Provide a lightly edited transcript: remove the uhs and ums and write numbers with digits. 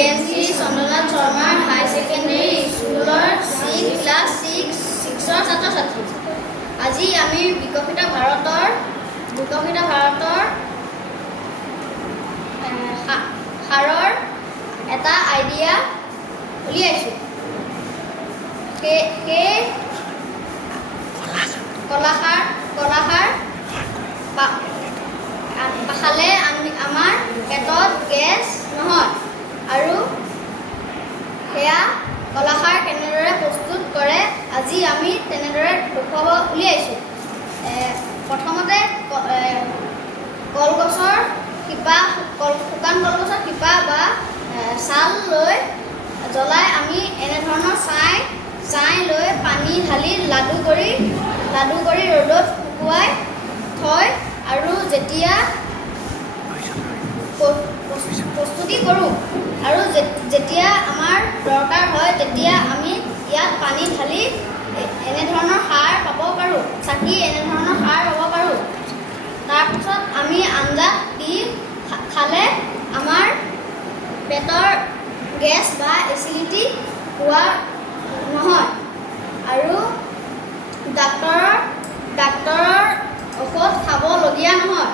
CMC Chandranath শৰ্মাৰ হাই secondary স্কুলৰ class 6ৰ ছাত্ৰ ছাত্ৰী। আজি আমি বিকশিত ভাৰতৰ সাৰৰ এটা আইডিয়া উলিয়াইছোঁ। সেই কলাখাৰ খালে আমাৰ পেটত গেছ নহয়। আৰু সেয়া কলাখাৰ কেনেদৰে প্ৰস্তুত কৰে আজি আমি তেনেদৰে দেখুৱাব উলিয়াইছোঁ। প্ৰথমতে কলগছৰ শিপা শুকান কলগছৰ শিপা বা ছাল লৈ জ্বলাই আমি এনেধৰণৰ ছাই লৈ পানী ঢালি লাডু কৰি ৰ'দত শুকুৱাই থয় আৰু যেতিয়া প্ৰস্তুতি কৰোঁ আৰু যেতিয়া আমাৰ দৰকাৰ হয় তেতিয়া আমি ইয়াত পানী ঢালি এনেধৰণৰ সাৰ পাব পাৰোঁ, এনেধৰণৰ সাৰ পাব পাৰোঁ। তাৰপিছত আমি আঞ্জাত দি খালে আমাৰ পেটৰ গেছ বা এচিডিটি হোৱা নহয় আৰু ডাক্তৰৰ ঔষধ খাবলগীয়া নহয়।